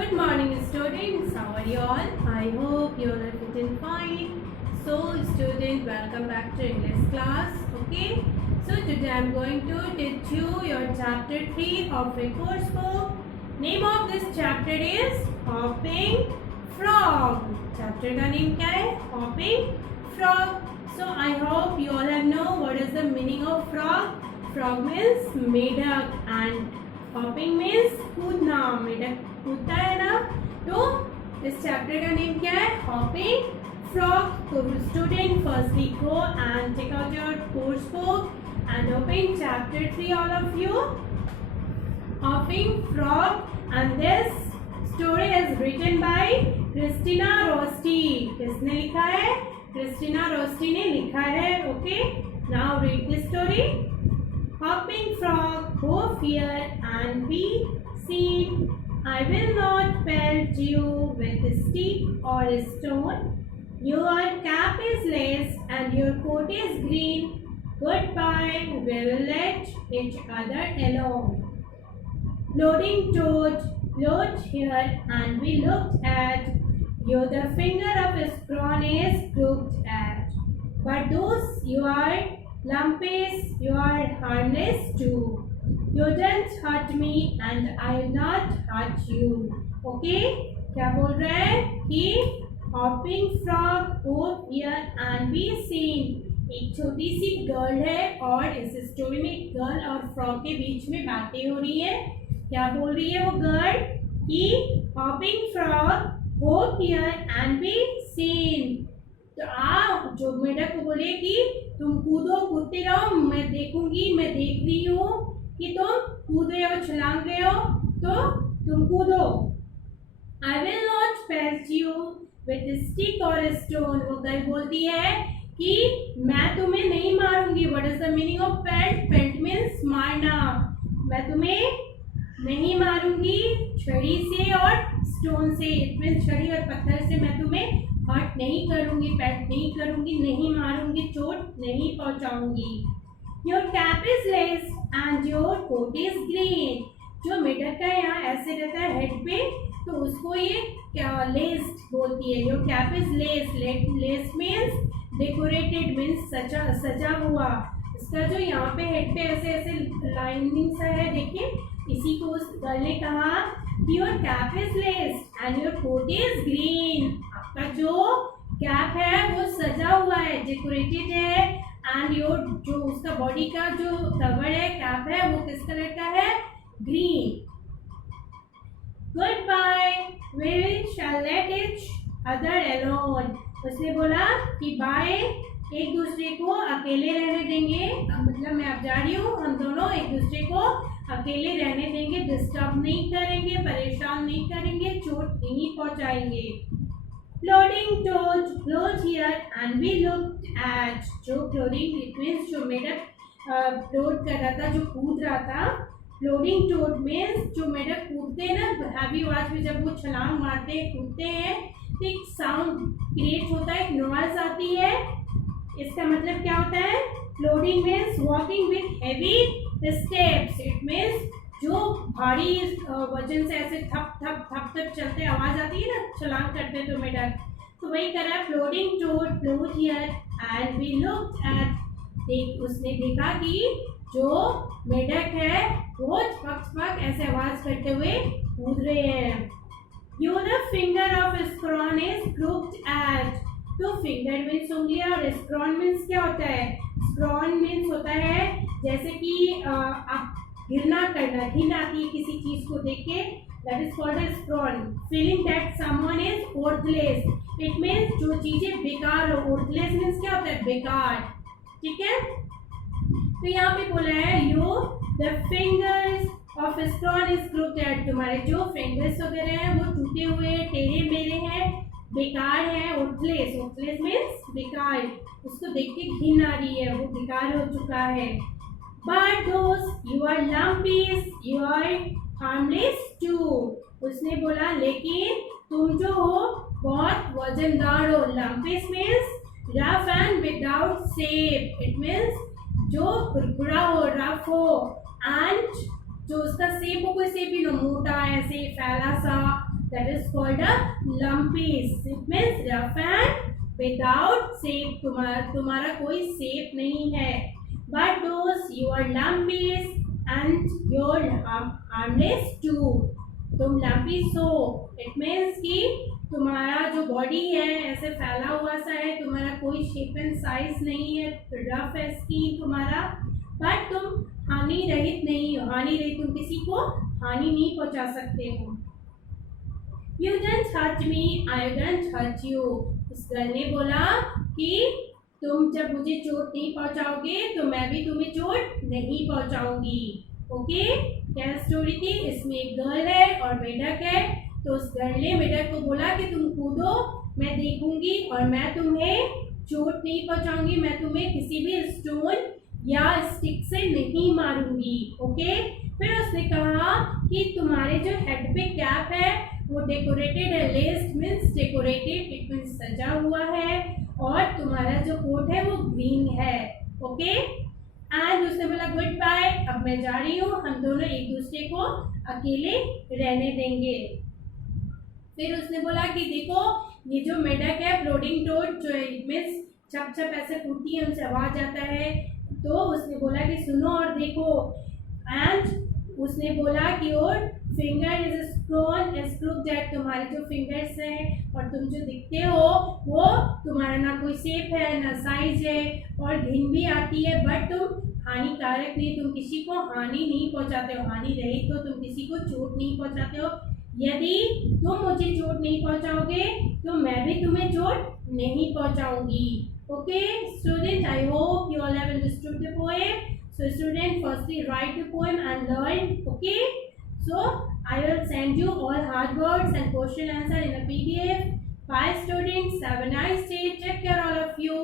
Good morning, students. How are you all? I hope you all are fitting fine. So, students, welcome back to English class. Okay. So today I am going to teach you your chapter 3 of a course book. Name of this chapter is Hopping Frog. Chapter का name क्या है? Hopping Frog. So I hope you all have know what is the meaning of frog. Frog means मेढक and hopping means कूदना. मेढक कूदता है ना. तो इस चैप्टर का नेम क्या है? Hopping frog. तो student firstly go and take out your course book and open chapter 3 all of you. Hopping frog and this story is written by Christina Rossetti. किसने लिखा है? क्रिस्टीना रोस्टी ने लिखा है. Okay, now read this story. Hopping frog, go here and be seen. I will not pelt you with a stick or a stone. Your cap is lace and your coat is green. Goodbye, we'll let each other alone. Loading toad, load here and we looked at you. The finger of his crown is crooked at. But those you are lumpies, you are harmless too. You don't hurt me and I will not hurt you. Okay? क्या बोल रहा है कि hopping frog go here and be seen. एक छोटी सी girl है और इस स्टोरी में गर्ल और फ्रॉग के बीच में बातें हो रही है. क्या बोल रही है वो गर्ल कि hopping frog go here and be seen. तो आप जो मेढक को बोले कि तुम कूदो, कूदते रहो, मैं देखूंगी, मैं देख रही हूँ कि तुम कूद रहे हो, छलांग रहे हो, तो तुम कूदो. I will not pelt you with a stick or a stone. वो गर्ल बोलती है कि मैं तुम्हें नहीं मारूंगी. What is the meaning of pelt? Pelt means मारना. मैं तुम्हें नहीं मारूंगी छड़ी से और स्टोन से. It means छड़ी और पत्थर से मैं तुम्हें हर्ट नहीं करूंगी, पेट नहीं करूंगी, नहीं मारूंगी, चोट नहीं पहुंचाऊंगी. Your cap is less and your coat is green. जो मेढक का यहाँ ऐसे रहता है हेड पे, तो उसको ये लेस्ड बोलती है. Your cap is less. Less means decorated, means सजा हुआ. इसका जो यहाँ पे हेड पे ऐसे ऐसे लाइनिंग सा है, देखिए, इसी को उस गर्ल ने कहा कि your cap is less and your coat is green. आपका जो कैप है वो सजा हुआ है, डेकोरेटेड है, एंड योर जो उसका बॉडी का जो कवर है, कैप है, वो किस कलर का है? Green. Goodbye, we shall let each other alone. उसने बोला कि बाय, एक दूसरे को अकेले रहने देंगे. मतलब मैं अब जा रही हूँ, हम दोनों एक दूसरे को अकेले रहने देंगे, डिस्टर्ब नहीं करेंगे, परेशान नहीं करेंगे, चोट नहीं पहुंचाएंगे. Floating toad float here and we looked at. जो floating it means जो मेढक फ्लोट कर रहा था, जो कूद रहा था. Floating toad means जो मेढक कूदते हैं ना हैवी आवाज में, जब वो छलांग मारते हैं, कूदते हैं, तो एक साउंड क्रिएट होता है, एक नॉइज आती है. इसका मतलब क्या होता है? Floating means walking with heavy steps. It means जो भारी वजन से ऐसे थप थप थप थप चलते आवाज आती है ना, छलांग करते तो मेढक, तो वही कर रहा है. Floating toad float here and we looked at. उसने देखा कि जो मेढक है वो छपक ऐसे आवाज करते हुए कूद रहे हैं. Your finger of scorn is crooked at. तो फिंगर मीन्स उंगली और स्क्रॉन मीन्स क्या होता है? स्क्रॉन मीन्स होता है जैसे कि आप घृणा करना, घिन आती है किसी चीज को देख के, that is called as scorn. Feeling that someone is worthless. It means जो चीजें बेकार हो. वर्थलेस मीन्स क्या होता है? बेकार. ठीक है. तो यहाँ पे बोला है you the fingers of scorn is crooked. तुम्हारे जो फिंगर्स वगैरह हैं वो टूटे हुए, टेढ़े मेढ़े हैं, बेकार है. वर्थलेस. वर्थलेस मीन्स बेकार. उसको देख के घिन आ रही है, वो बेकार हो चुका है. But those you are lumpies, you are harmless too. उसने बोला लेकिन तुम जो हो बहुत वजनदार हो. Lumpies means rough and without shape. It means जो कुरकुरा हो, रफ हो, and जो उसका शेप हो, कोई शेप ही ना, मोटा ऐसे फैला सा, that is called a lumpies. It means rough and without shape. तुम्हारा कोई shape नहीं है. But those your lumpies and your harmless too. तुम lumpies हो. It means कि तुम्हारा जो बॉडी है ऐसे फैला हुआ सा है, तुम्हारा कोई शेप एंड साइज नहीं है, रफ है स्किन तुम्हारा, बट तुम हानि रहित नहीं हो. हानि रहित, तुम किसी को हानि नहीं पहुंचा सकते हो. You didn't hurt me, I didn't hurt you. इस गर्ल ने बोला कि तुम जब मुझे चोट नहीं पहुंचाओगे तो मैं भी तुम्हें चोट नहीं पहुंचाऊंगी. ओके, क्या स्टोरी थी? इसमें एक गर्ल है और मेढक है. तो उस गर्ल ने मेढक को बोला कि तुम कूदो, मैं देखूंगी और मैं तुम्हें चोट नहीं पहुंचाऊंगी, मैं तुम्हें किसी भी स्टोन या स्टिक से नहीं मारूंगी. ओके, फिर उसने कहा कि तुम्हारे जो हेड पे कैप है वो डेकोरेटेड है. लेस्ड मीन्स डेकोरेटेड, इट मीन्स सजा हुआ है, और तुम्हारा जो कोट है वो ग्रीन है. ओके, एंड उसने बोला गुड बाय, अब मैं जा रही हूँ, हम दोनों एक दूसरे को अकेले रहने देंगे. फिर उसने बोला कि देखो ये जो मेढक है फ्लोटिंग टोड, जो मीन्स छप छप ऐसे फूटती है, उनसे आवाज आता है. तो उसने बोला कि सुनो और देखो, एंड उसने बोला कि और फिंगर इज स्क्रोन स्क्रूप दैट, तुम्हारे जो फिंगर्स हैं और तुम जो दिखते हो वो तुम्हारा ना कोई शेप है ना साइज है, और घिन भी आती है, बट तुम हानिकारक नहीं, तुम किसी को हानि नहीं पहुंचाते हो. हानि रही तो तुम किसी को चोट नहीं पहुंचाते हो. यदि तुम मुझे चोट नहीं पहुंचाओगे तो मैं भी तुम्हें चोट नहीं पहुंचाऊंगी. Okay student, I hope you all have understood the poem. So student, firstly write the poem and learn. Okay, so I will send you all hard words and question answer in a PDF. Bye students, have a nice day. Take care all of you.